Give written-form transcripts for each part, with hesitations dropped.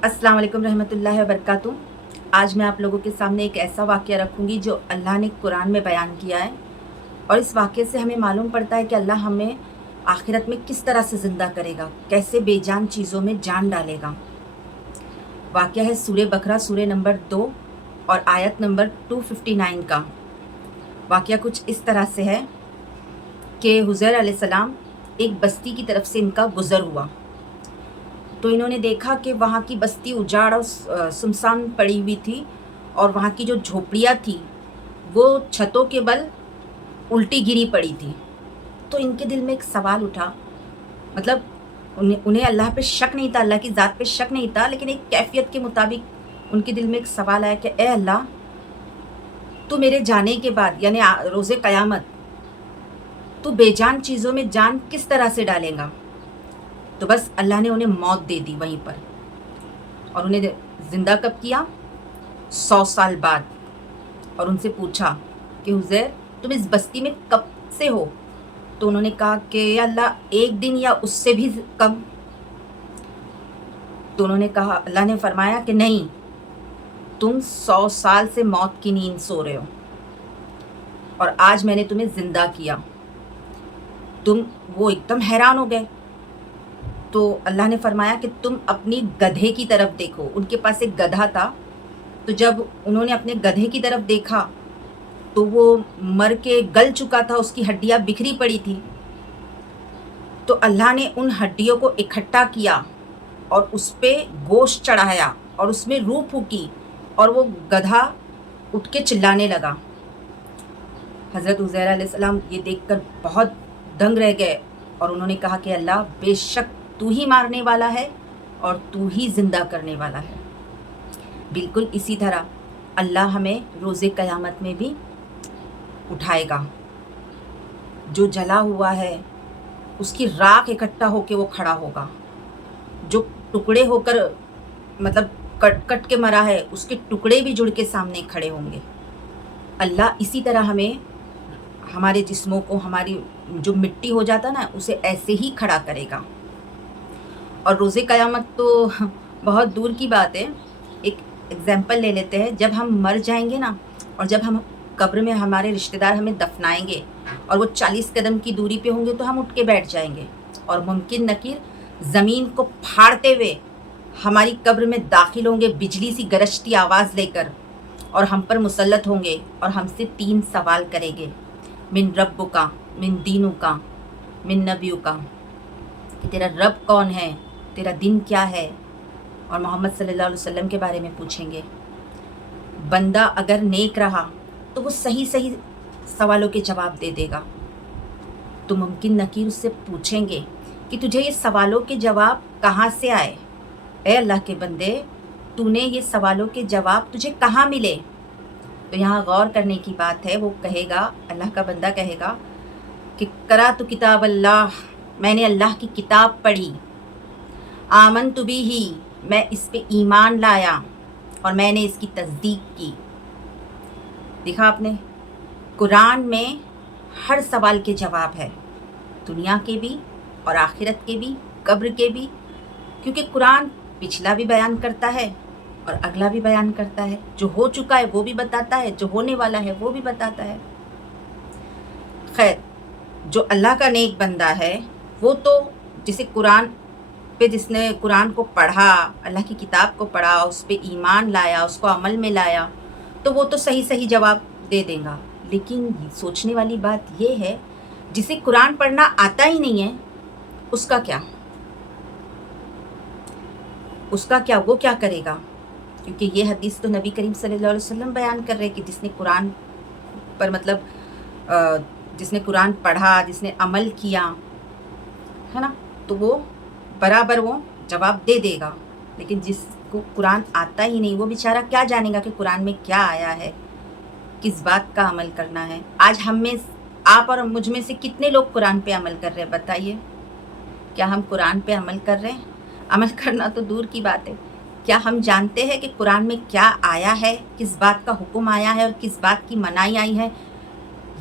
अस्सलाम वालेकुम रहमतुल्लाहि व बरकातुहू। आज मैं आप लोगों के सामने एक ऐसा वाक़या रखूँगी जो अल्लाह ने कुरान में बयान किया है, और इस वाक़े से हमें मालूम पड़ता है कि अल्लाह हमें आखिरत में किस तरह से ज़िंदा करेगा, कैसे बेजान चीज़ों में जान डालेगा। वाक़या है सूरह बकरा सूरह नंबर 2 और आयत नंबर 259 का। वाक़या कुछ इस तरह से है कि हुज़ैर अलैहिस्सलाम एक बस्ती की तरफ से इनका गुज़र हुआ, तो इन्होंने देखा कि वहाँ की बस्ती उजाड़ और सुनसान पड़ी हुई थी, और वहाँ की जो झोपड़ियाँ थी वो छतों के बल उल्टी गिरी पड़ी थी। तो इनके दिल में एक सवाल उठा, मतलब उन्हें अल्लाह पे शक नहीं था, अल्लाह की ज़ात पे शक नहीं था, लेकिन एक कैफियत के मुताबिक उनके दिल में एक सवाल आया कि ए अल्लाह, तू मेरे जाने के बाद यानी रोज़े क़यामत तू बेजान चीज़ों में जान किस तरह से डालेगा। तो बस अल्लाह ने उन्हें मौत दे दी वहीं पर, और उन्हें ज़िंदा कब किया? 100 साल बाद। और उनसे पूछा कि हुज़ैर, तुम इस बस्ती में कब से हो? तो उन्होंने कहा कि अल्लाह एक दिन या उससे भी कम। तो उन्होंने कहा, अल्लाह ने फरमाया कि नहीं, तुम 100 साल से मौत की नींद सो रहे हो, और आज मैंने तुम्हें ज़िंदा किया। वो एकदम हैरान हो गए। तो अल्लाह ने फरमाया कि तुम अपनी गधे की तरफ देखो। उनके पास एक गधा था, तो जब उन्होंने अपने गधे की तरफ देखा तो वो मर के गल चुका था, उसकी हड्डियाँ बिखरी पड़ी थी। तो अल्लाह ने उन हड्डियों को इकट्ठा किया और उस पर गोश्त चढ़ाया और उसमें रूह फूकी, और वो गधा उठ के चिल्लाने लगा। हज़रत उज़ैर अलैहिस्सलाम ये देखकर बहुत दंग रह गए, और उन्होंने कहा कि अल्लाह, बेशक तू ही मारने वाला है और तू ही ज़िंदा करने वाला है। बिल्कुल इसी तरह अल्लाह हमें रोज़े क़यामत में भी उठाएगा। जो जला हुआ है उसकी राख इकट्ठा होकर वो खड़ा होगा, जो टुकड़े होकर मतलब कट कट के मरा है उसके टुकड़े भी जुड़ के सामने खड़े होंगे। अल्लाह इसी तरह हमें, हमारे जिस्मों को, हमारी जो मिट्टी हो जाता ना, उसे ऐसे ही खड़ा करेगा। और रोज़े क़यामत तो बहुत दूर की बात है। एक एग्जाम्पल ले लेते हैं। जब हम मर जाएंगे ना, और जब हम कब्र में हमारे रिश्तेदार हमें दफनाएंगे और वो 40 कदम की दूरी पे होंगे, तो हम उठ के बैठ जाएंगे, और मुमकिन नकीर ज़मीन को फाड़ते हुए हमारी कब्र में दाखिल होंगे, बिजली सी गरजती आवाज़ लेकर, और हम पर मुसल्लत होंगे और हमसे 3 सवाल करेंगे, मिन रब्बुका, मिन दीनुका, मिन नबियुका, कि तेरा रब कौन है, तेरा दिन क्या है, और मोहम्मद सल्लल्लाहु अलैहि वसल्लम के बारे में पूछेंगे। बंदा अगर नेक रहा तो वो सही सही सवालों के जवाब दे देगा, तो मुमकिन नकीर उससे पूछेंगे कि तुझे ये सवालों के जवाब कहाँ से आए? ए अल्लाह के बंदे, तूने ये सवालों के जवाब तुझे कहाँ मिले? तो यहाँ गौर करने की बात है। वो कहेगा, अल्लाह का बंदा कहेगा कि करा तो किताब अल्लाह, मैंने अल्लाह की किताब पढ़ी, आमन तु भी ही, मैं इस पे ईमान लाया और मैंने इसकी तस्दीक की। देखा आपने, कुरान में हर सवाल के जवाब है, दुनिया के भी और आखिरत के भी, कब्र के भी, क्योंकि कुरान पिछला भी बयान करता है और अगला भी बयान करता है। जो हो चुका है वो भी बताता है, जो होने वाला है वो भी बताता है। खैर, जो अल्लाह का नेक बंदा है वो तो जिसे कुरान पे, जिसने कुरान को पढ़ा, अल्लाह की किताब को पढ़ा, उस पे ईमान लाया, उसको अमल में लाया, तो वो तो सही सही जवाब दे देगा। लेकिन सोचने वाली बात ये है, जिसे कुरान पढ़ना आता ही नहीं है, उसका क्या? वो क्या करेगा? क्योंकि ये हदीस तो नबी करीम सल्लल्लाहु अलैहि वसल्लम बयान कर रहे हैं कि जिसने कुरान पर मतलब जिसने कुरान पढ़ा, जिसने अमल किया है ना, तो वो बराबर वो जवाब दे देगा। लेकिन जिसको कुरान आता ही नहीं, वो बेचारा क्या जानेगा कि कुरान में क्या आया है, किस बात का अमल करना है। आज हम में, आप और मुझ में से कितने लोग कुरान पे अमल कर रहे हैं? बताइए, क्या हम कुरान पे अमल कर रहे हैं? अमल करना तो दूर की बात है, क्या हम जानते हैं कि कुरान में क्या आया है, किस बात का हुक्म आया है और किस बात की मनाही आई है?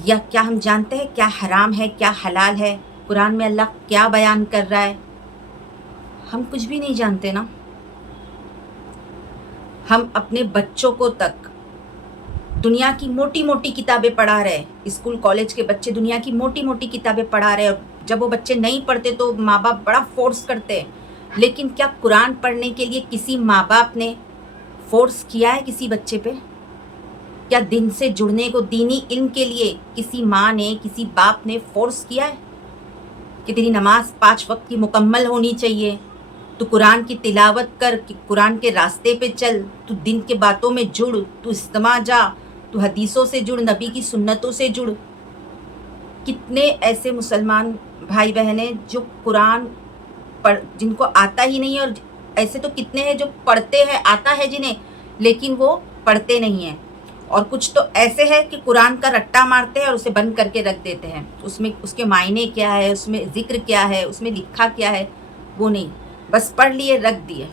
या क्या हम जानते हैं क्या हराम है, क्या हलाल है? कुरान में अल्लाह क्या बयान कर रहा है? हम कुछ भी नहीं जानते ना। हम अपने बच्चों को तक दुनिया की मोटी मोटी किताबें पढ़ा रहे हैं। स्कूल कॉलेज के बच्चे दुनिया की मोटी मोटी किताबें पढ़ा रहे हैं, और जब वो बच्चे नहीं पढ़ते तो माँ बाप बड़ा फोर्स करते हैं। लेकिन क्या कुरान पढ़ने के लिए किसी माँ बाप ने फोर्स किया है किसी बच्चे पे? क्या दिन से जुड़ने को, दीनी इल्म के लिए किसी माँ ने, किसी बाप ने फोर्स किया है कि तेरी नमाज 5 वक्त की मुकम्मल होनी चाहिए, तू कुरान की तिलावत कर, कि कुरान के रास्ते पे चल, तू दिन के बातों में जुड़, तू इज्तिमा जा, तू हदीसों से जुड़, नबी की सुन्नतों से जुड़? कितने ऐसे मुसलमान भाई बहन हैं जो कुरान जिनको आता ही नहीं है, और ऐसे तो कितने हैं जो पढ़ते हैं, आता है जिन्हें, लेकिन वो पढ़ते नहीं हैं। और कुछ तो ऐसे हैं कि कुरान का रट्टा मारते हैं और उसे बंद करके रख देते हैं। उसमें उसके मायने क्या है, उसमें ज़िक्र क्या है, उसमें लिखा क्या है, वो नहीं, बस पढ़ लिए रख दिए।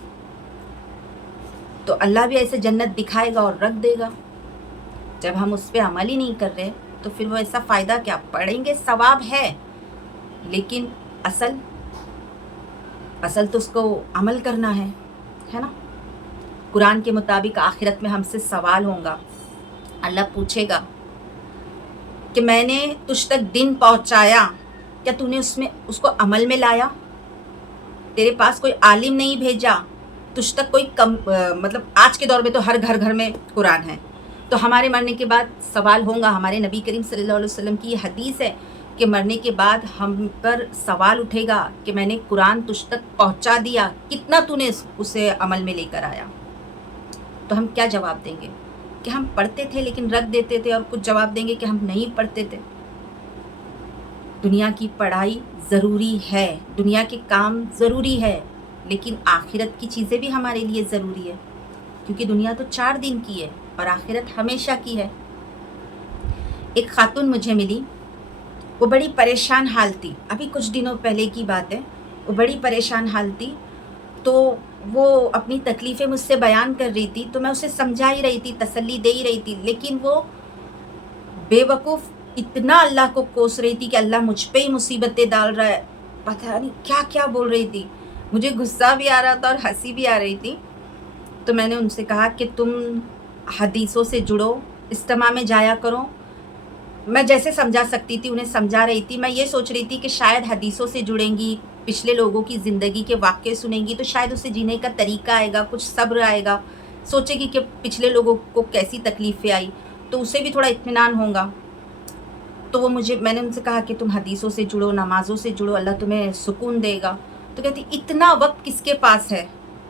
तो अल्लाह भी ऐसे जन्नत दिखाएगा और रख देगा। जब हम उस पर अमल ही नहीं कर रहे तो फिर वो ऐसा फ़ायदा क्या? पढ़ेंगे, सवाब है, लेकिन असल तो उसको अमल करना है ना। कुरान के मुताबिक आखिरत में हमसे सवाल होगा। अल्लाह पूछेगा कि मैंने तुझ तक दिन पहुंचाया, क्या तूने उसको अमल में लाया? तेरे पास कोई आलिम नहीं भेजा, तुझ तक कोई मतलब आज के दौर में तो हर घर में कुरान है। तो हमारे मरने के बाद सवाल होगा। हमारे नबी करीम सल्लल्लाहु अलैहि वसल्लम की ये हदीस है कि मरने के बाद हम पर सवाल उठेगा कि मैंने कुरान तुझ तक पहुंचा दिया, कितना तूने उसे अमल में लेकर आया? तो हम क्या जवाब देंगे? कि हम पढ़ते थे लेकिन रख देते थे, और कुछ जवाब देंगे कि हम नहीं पढ़ते थे। दुनिया की पढ़ाई ज़रूरी है, दुनिया के काम ज़रूरी है, लेकिन आखिरत की चीज़ें भी हमारे लिए ज़रूरी है, क्योंकि दुनिया तो 4 दिन की है और आखिरत हमेशा की है। एक खातून मुझे मिली, वो बड़ी परेशान हाल थी, अभी कुछ दिनों पहले की बात है। वो बड़ी परेशान हाल थी, तो वो अपनी तकलीफ़ें मुझसे बयान कर रही थी, तो मैं उसे समझा ही रही थी, तसल्ली दे ही रही थी, लेकिन वो बेवकूफ़ इतना अल्लाह को कोस रही थी कि अल्लाह मुझ पे ही मुसीबतें डाल रहा है, पता नहीं क्या क्या बोल रही थी। मुझे गुस्सा भी आ रहा था और हंसी भी आ रही थी। तो मैंने उनसे कहा कि तुम हदीसों से जुड़ो, इज्तिमा में जाया करो। मैं जैसे समझा सकती थी उन्हें समझा रही थी। मैं ये सोच रही थी कि शायद हदीसों से जुड़ेंगी, पिछले लोगों की ज़िंदगी के वाक़ये सुनेंगी, तो शायद उसे जीने का तरीका आएगा, कुछ सब्र आएगा, सोचेगी कि पिछले लोगों को कैसी तकलीफ़ें आई, तो उसे भी थोड़ा इत्मीनान होगा। तो मैंने उनसे कहा कि तुम हदीसों से जुड़ो, नमाज़ों से जुड़ो, अल्लाह तुम्हें सुकून देगा। तो कहती इतना वक्त किसके पास है?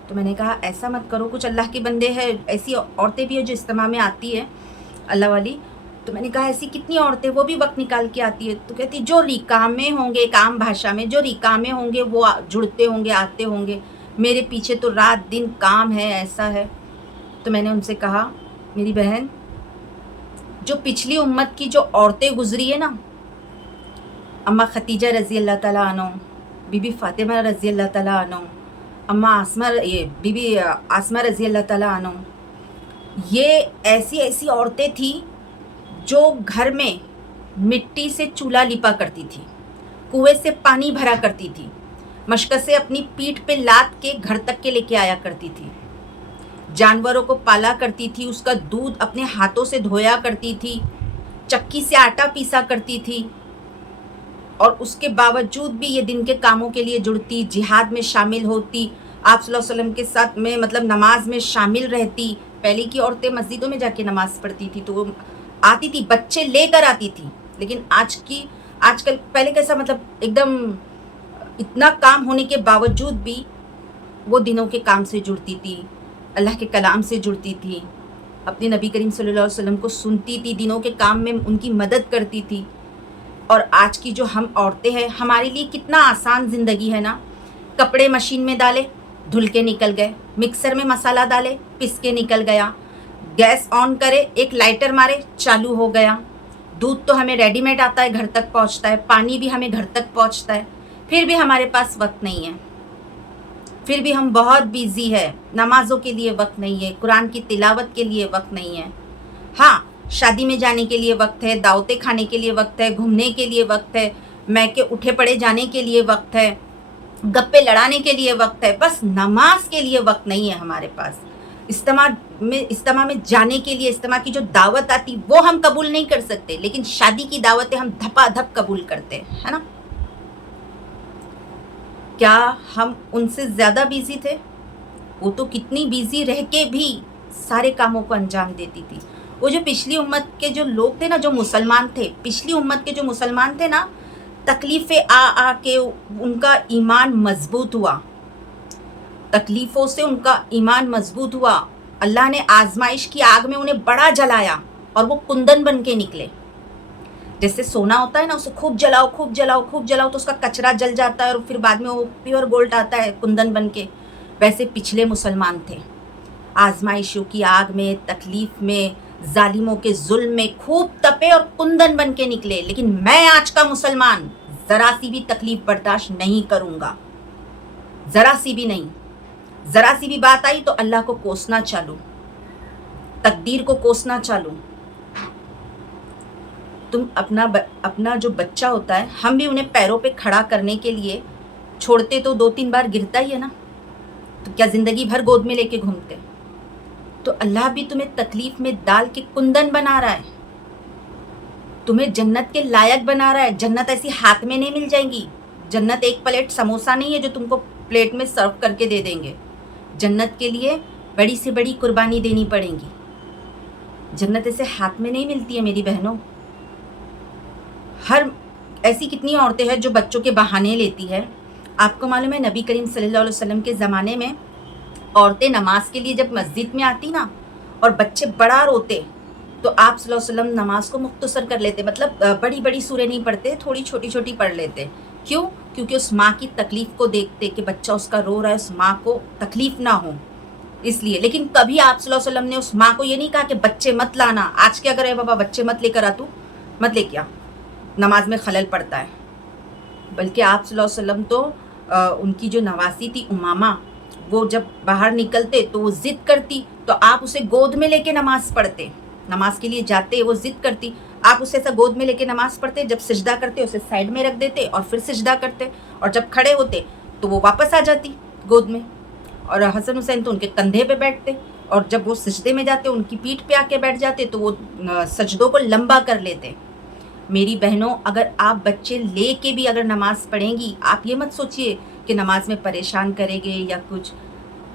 तो मैंने कहा ऐसा मत करो, कुछ अल्लाह के बंदे हैं, ऐसी औरतें भी हैं जो इज्तिमा में आती है अल्लाह वाली। तो मैंने कहा ऐसी कितनी औरतें, वो भी वक्त निकाल के आती है। तो कहती जो रिकामे होंगे, एक आम भाषा में जो रिकामे होंगे वो जुड़ते होंगे, आते होंगे, मेरे पीछे तो रात दिन काम है, ऐसा है। तो मैंने उनसे कहा मेरी बहन, जो पिछली उम्मत की जो औरतें गुजरी है ना, अम्मा खतीजा रज़ी अल्लाह ताला अन्हा, बीबी फ़ातिमा रज़ी अल्लाह ताला अन्हा, अम्मा आसमा, ये बीबी आसमा रज़ी अल्लाह ताला अन्हा, ये ऐसी ऐसी औरतें थी जो घर में मिट्टी से चूल्हा लिपा करती थी, कुएं से पानी भरा करती थी, मशक से अपनी पीठ पे लाद के घर तक के लेके आया करती थी, जानवरों को पाला करती थी, उसका दूध अपने हाथों से धोया करती थी, चक्की से आटा पीसा करती थी, और उसके बावजूद भी ये दिन के कामों के लिए जुड़ती, जिहाद में शामिल होती, आप सल्लल्लाहु अलैहि वसल्लम के साथ में मतलब नमाज में शामिल रहती। पहले की औरतें मस्जिदों में जाके नमाज पढ़ती थी, तो वो आती थी, बच्चे लेकर आती थी। लेकिन आजकल पहले कैसा, मतलब एकदम इतना काम होने के बावजूद भी वो दिनों के काम से जुड़ती थी, अल्लाह के कलाम से जुड़ती थी, अपने नबी करीम सल्लल्लाहु अलैहि वसल्लम को सुनती थी, दिनों के काम में उनकी मदद करती थी। और आज की जो हम औरतें हैं, हमारे लिए कितना आसान ज़िंदगी है ना। कपड़े मशीन में डाले, धुल के निकल गए, मिक्सर में मसाला डाले, पिस के निकल गया, गैस ऑन करे, एक लाइटर मारे, चालू हो गया। दूध तो हमें रेडीमेड आता है, घर तक पहुंचता है, पानी भी हमें घर तक पहुंचता है, फिर भी हमारे पास वक्त नहीं है, फिर भी हम बहुत बिजी है, नमाज़ों के लिए वक्त नहीं है, कुरान की तिलावत के लिए वक्त नहीं है। हाँ, शादी में जाने के लिए वक्त है, दावतें खाने के लिए वक्त है, घूमने के लिए वक्त है, मैके उठे पड़े जाने के लिए वक्त है, गप्पे लड़ाने के लिए वक्त है, बस नमाज के लिए वक्त नहीं है हमारे पास। इज्तिमा में जाने के लिए, इज्तिमा की जो दावत आती वो हम कबूल नहीं कर सकते, लेकिन शादी की दावतें हम धपाधप कबूल करते हैं, है ना। क्या हम उनसे ज़्यादा बिजी थे? वो तो कितनी बिजी रह के भी सारे कामों को अंजाम देती थी। वो जो पिछली उम्मत के जो लोग थे ना, जो मुसलमान थे, पिछली उम्मत के जो मुसलमान थे ना, तकलीफ़ें आ के उनका ईमान मजबूत हुआ, तकलीफ़ों से उनका ईमान मजबूत हुआ। अल्लाह ने आजमाइश की आग में उन्हें बड़ा जलाया और वो कुंदन बन के निकले। जैसे सोना होता है ना, उसे खूब जलाओ खूब जलाओ खूब जलाओ तो उसका कचरा जल जाता है और फिर बाद में वो प्योर गोल्ड आता है कुंदन बन के। वैसे पिछले मुसलमान थे, आजमाइशों की आग में, तकलीफ़ में, जालिमों के जुल्म में खूब तपे और कुंदन बन के निकले। लेकिन मैं आज का मुसलमान ज़रा सी भी तकलीफ़ बर्दाश्त नहीं करूँगा, ज़रा सी भी नहीं। ज़रा सी भी बात आई तो अल्लाह को कोसना चालू, तकदीर को कोसना चालू। तुम अपना जो बच्चा होता है, हम भी उन्हें पैरों पे खड़ा करने के लिए छोड़ते तो 2-3 बार गिरता ही है ना, तो क्या ज़िंदगी भर गोद में लेके घूमते? तो अल्लाह भी तुम्हें तकलीफ़ में डाल के कुंदन बना रहा है, तुम्हें जन्नत के लायक बना रहा है। जन्नत ऐसी हाथ में नहीं मिल जाएगी। जन्नत एक प्लेट समोसा नहीं है जो तुमको प्लेट में सर्व करके दे देंगे। जन्नत के लिए बड़ी से बड़ी कुर्बानी देनी पड़ेगी। जन्नत ऐसे हाथ में नहीं मिलती है मेरी बहनों। हर ऐसी कितनी औरतें हैं जो बच्चों के बहाने लेती है। आपको मालूम है नबी करीम सल्लल्लाहु अलैहि वसल्लम के ज़माने में औरतें नमाज के लिए जब मस्जिद में आती ना और बच्चे बड़ा रोते तो आप सल्लल्लाहु अलैहि वसल्लम नमाज को मुख्तसर कर लेते, मतलब बड़ी बड़ी सूरह नहीं पढ़ते, थोड़ी छोटी छोटी पढ़ लेते। क्यों? क्योंकि उस माँ की तकलीफ़ को देखते कि बच्चा उसका रो रहा है, उस माँ को तकलीफ़ ना हो इसलिए। लेकिन कभी आप सल्लल्लाहु अलैहि वसल्लम ने उस माँ को ये नहीं कहा कि बच्चे मत लाना, आज क्या करे बाबा बच्चे मत लेकर आ, तू मत लेके आ, नमाज में खलल पड़ता है। बल्कि आप सल्लल्लाहु अलैहि वसल्लम तो उनकी जो नवासी थी उमामा, वो जब बाहर निकलते तो वो ज़िद करती तो आप उसे गोद में लेके नमाज़ पढ़ते। नमाज के लिए जाते वो ज़िद करती, आप उसे ऐसा गोद में लेके नमाज़ पढ़ते, जब सिजदा करते उसे साइड में रख देते और फिर सिजदा करते, और जब खड़े होते तो वो वापस आ जाती गोद में, और हसन हुसैन तो उनके कंधे पे बैठते, और जब वो सिजदे में जाते उनकी पीठ पे आके बैठ जाते तो वो सजदों को लंबा कर लेते। मेरी बहनों, अगर आप बच्चे ले के भी अगर नमाज़ पढ़ेंगी, आप ये मत सोचिए कि नमाज में परेशान करेंगे या कुछ,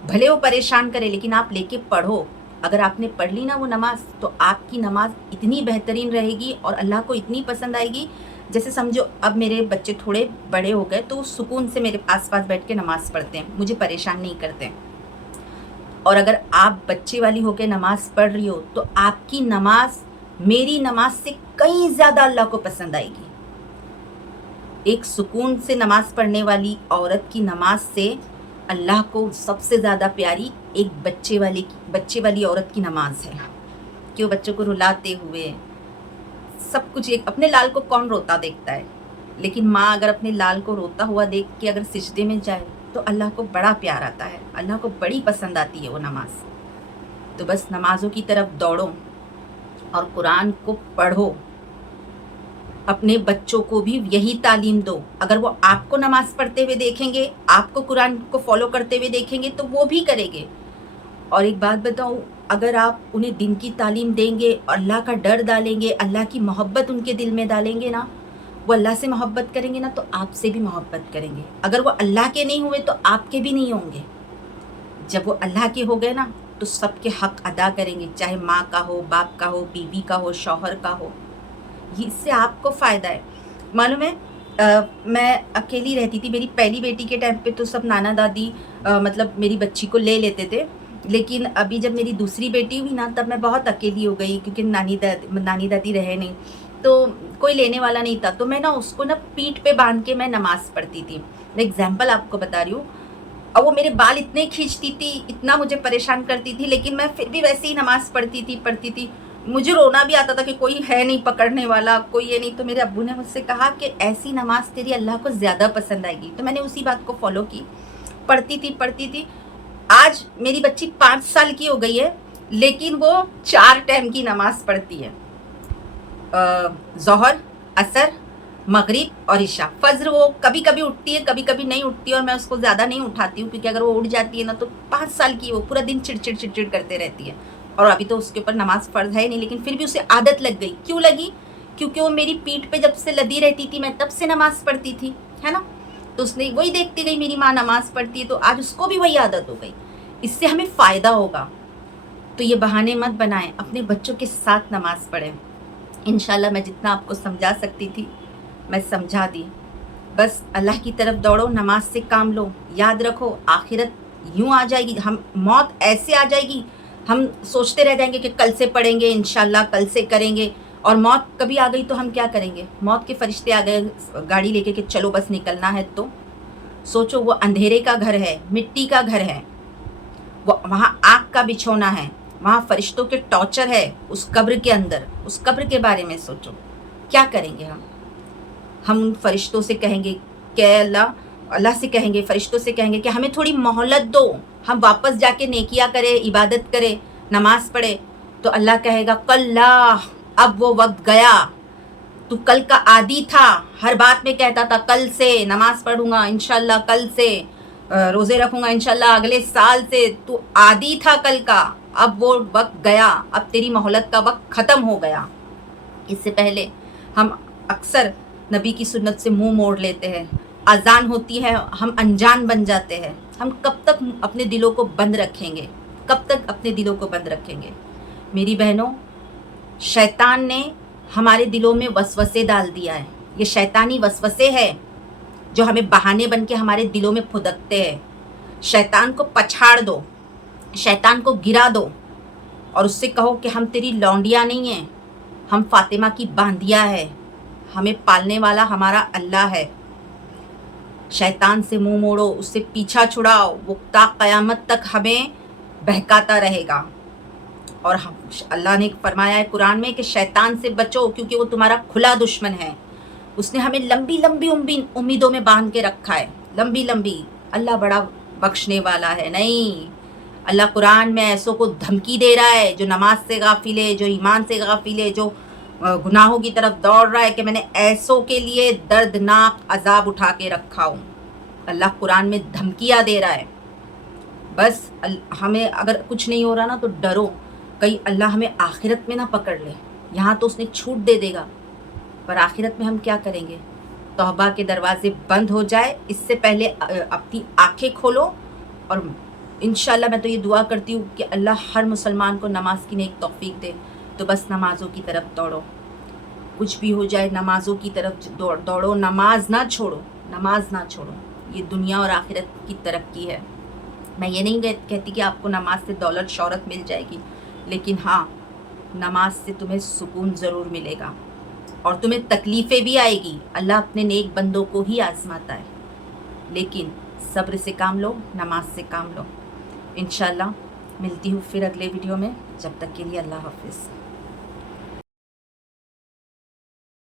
भले वो परेशान करे लेकिन आप लेके पढ़ो। अगर आपने पढ़ ली ना वो नमाज तो आपकी नमाज इतनी बेहतरीन रहेगी और अल्लाह को इतनी पसंद आएगी। जैसे समझो अब मेरे बच्चे थोड़े बड़े हो गए तो वो सुकून से मेरे आस पास बैठ के नमाज पढ़ते हैं, मुझे परेशान नहीं करते। और अगर आप बच्चे वाली होकर नमाज पढ़ रही हो तो आपकी नमाज मेरी नमाज से कहीं ज़्यादा अल्लाह को पसंद आएगी। एक सुकून से नमाज पढ़ने वाली औरत की नमाज से अल्लाह को सबसे ज़्यादा प्यारी एक बच्चे वाली औरत की नमाज है कि वो बच्चों को रुलाते हुए सब कुछ। एक अपने लाल को कौन रोता देखता है, लेकिन माँ अगर अपने लाल को रोता हुआ देख के अगर सिजदे में जाए तो अल्लाह को बड़ा प्यार आता है, अल्लाह को बड़ी पसंद आती है वो नमाज। तो बस नमाज़ों की तरफ दौड़ो और कुरान को पढ़ो, अपने बच्चों को भी यही तालीम दो। अगर वो आपको नमाज़ पढ़ते हुए देखेंगे, आपको कुरान को फॉलो करते हुए देखेंगे तो वो भी करेंगे। और एक बात बताऊँ, अगर आप उन्हें दिन की तालीम देंगे, अल्लाह का डर डालेंगे, अल्लाह की मोहब्बत उनके दिल में डालेंगे ना, वो अल्लाह से मोहब्बत करेंगे ना तो आपसे भी मोहब्बत करेंगे। अगर वो अल्लाह के नहीं हुए तो आपके भी नहीं होंगे। जब वो अल्लाह के हो गए ना तो सबके हक़ अदा करेंगे, चाहे माँ का हो, बाप का हो, बीवी का हो, शौहर का हो। इससे आपको फ़ायदा है। मालूम है मैं अकेली रहती थी, मेरी पहली बेटी के टाइम पे तो सब नाना दादी मतलब मेरी बच्ची को ले लेते थे, लेकिन अभी जब मेरी दूसरी बेटी हुई ना तब मैं बहुत अकेली हो गई क्योंकि नानी दादी रहे नहीं तो कोई लेने वाला नहीं था। तो मैं ना उसको ना पीठ पे बांध के मैं नमाज़ पढ़ती थी। मैं एग्जाम्पल आपको बता रही हूँ। और वो मेरे बाल इतने खींचती थी, इतना मुझे परेशान करती थी, लेकिन मैं फिर भी वैसे ही नमाज़ पढ़ती थी। मुझे रोना भी आता था कि कोई है नहीं पकड़ने वाला, कोई ये नहीं। तो मेरे अब्बू ने मुझसे कहा कि ऐसी नमाज तेरी अल्लाह को ज़्यादा पसंद आएगी। तो मैंने उसी बात को फॉलो की, पढ़ती थी। आज मेरी बच्ची 5 साल की हो गई है, लेकिन वो 4 टाइम की नमाज पढ़ती है, ज़ोहर, असर, मगरिब और इशा। फज्र वो कभी कभी उठती है, कभी कभी नहीं उठती है, और मैं उसको ज़्यादा नहीं उठाती हूँ, क्योंकि अगर वो उठ जाती है ना तो 5 साल की वो पूरा दिन चिड़चिड़ चिड़चिड़ करते रहती है। और अभी तो उसके ऊपर नमाज फ़र्ज है नहीं, लेकिन फिर भी उसे आदत लग गई। क्यों लगी? क्योंकि वो मेरी पीठ पे जब से लदी रहती थी, मैं तब से नमाज पढ़ती थी, है ना। तो उसने वही देखती गई, मेरी माँ नमाज पढ़ती है, तो आज उसको भी वही आदत हो गई। इससे हमें फ़ायदा होगा। तो ये बहाने मत बनाएं, अपने बच्चों के साथ नमाज पढ़ें। इंशाल्लाह मैं जितना आपको समझा सकती थी मैं समझा दी। बस अल्लाह की तरफ दौड़ो, नमाज से काम लो। याद रखो, आखिरत यूं आ जाएगी, हम मौत ऐसे आ जाएगी, हम सोचते रह जाएंगे कि कल से पढ़ेंगे, इंशाल्लाह कल से करेंगे, और मौत कभी आ गई तो हम क्या करेंगे? मौत के फरिश्ते आ गए गाड़ी लेके कि चलो बस निकलना है, तो सोचो वो अंधेरे का घर है, मिट्टी का घर है, वो वहाँ आग का बिछौना है, वहाँ फरिश्तों के टॉर्चर है उस कब्र के अंदर। उस कब्र के बारे में सोचो, क्या करेंगे हम उन फरिश्तों से कहेंगे कि अल्लाह से कहेंगे, फरिश्तों से कहेंगे कि हमें थोड़ी मोहलत दो, हम वापस जाके नेकिया करें, इबादत करें, नमाज पढ़े। तो अल्लाह कहेगा कल्ला, अब वो वक्त गया। तू कल का आदी था, हर बात में कहता था कल से नमाज पढ़ूंगा इंशाल्लाह, कल से रोज़े रखूंगा इंशाल्लाह, अगले साल से। तू आदी था कल का, अब वो वक्त गया, अब तेरी मोहलत का वक्त ख़त्म हो गया। इससे पहले हम अक्सर नबी की सुन्नत से मुंह मोड़ लेते हैं। अजान होती है, हम अनजान बन जाते हैं। हम कब तक अपने दिलों को बंद रखेंगे? कब तक अपने दिलों को बंद रखेंगे? मेरी बहनों, शैतान ने हमारे दिलों में वसवसे डाल दिया है। ये शैतानी वसवसे है जो हमें बहाने बन के हमारे दिलों में फुदकते हैं। शैतान को पछाड़ दो, शैतान को गिरा दो, और उससे कहो कि हम तेरी लौंडिया नहीं हैं, हम फातिमा की बांदिया है, हमें पालने वाला हमारा अल्लाह है। शैतान से मुंह मोड़ो, उससे पीछा छुड़ाओ, वो ता क़यामत तक हमें बहकाता रहेगा। और हम अल्लाह ने फरमाया है कुरान में कि शैतान से बचो, क्योंकि वो तुम्हारा खुला दुश्मन है। उसने हमें लंबी लंबी उम्मीदों में बांध के रखा है, लंबी लंबी। अल्लाह बड़ा बख्शने वाला है। नहीं, अल्लाह कुरान में ऐसों को धमकी दे रहा है जो नमाज से गाफिल है, जो ईमान से गाफिल है, जो गुनाहों की तरफ दौड़ रहा है, कि मैंने ऐसों के लिए दर्दनाक अजाब उठा के रखा हूँ। अल्लाह कुरान में धमकियाँ दे रहा है। बस हमें अगर कुछ नहीं हो रहा ना तो डरो, कहीं अल्लाह हमें आखिरत में ना पकड़ ले। यहाँ तो उसने छूट दे देगा, पर आखिरत में हम क्या करेंगे? तौबा के दरवाजे बंद हो जाए इससे पहले अपनी आंखें खोलो। और इंशाल्लाह मैं तो ये दुआ करती हूँ कि अल्लाह हर मुसलमान को नमाज की नेक तौफीक दे। तो बस नमाज़ों की तरफ दौड़ो, कुछ भी हो जाए नमाज़ों की तरफ दौड़ो, नमाज ना छोड़ो, नमाज ना छोड़ो। ये दुनिया और आखिरत की तरक्की है। मैं ये नहीं कहती कि आपको नमाज से दौलत शौहरत मिल जाएगी, लेकिन हाँ, नमाज से तुम्हें सुकून ज़रूर मिलेगा, और तुम्हें तकलीफ़ें भी आएगी। अल्लाह अपने नेक बंदों को ही आजमाता है, लेकिन सब्र से काम लो, नमाज से काम लो। इंशाल्लाह मिलती हूँ फिर अगले वीडियो में। जब तक के लिए अल्लाह हाफिज़।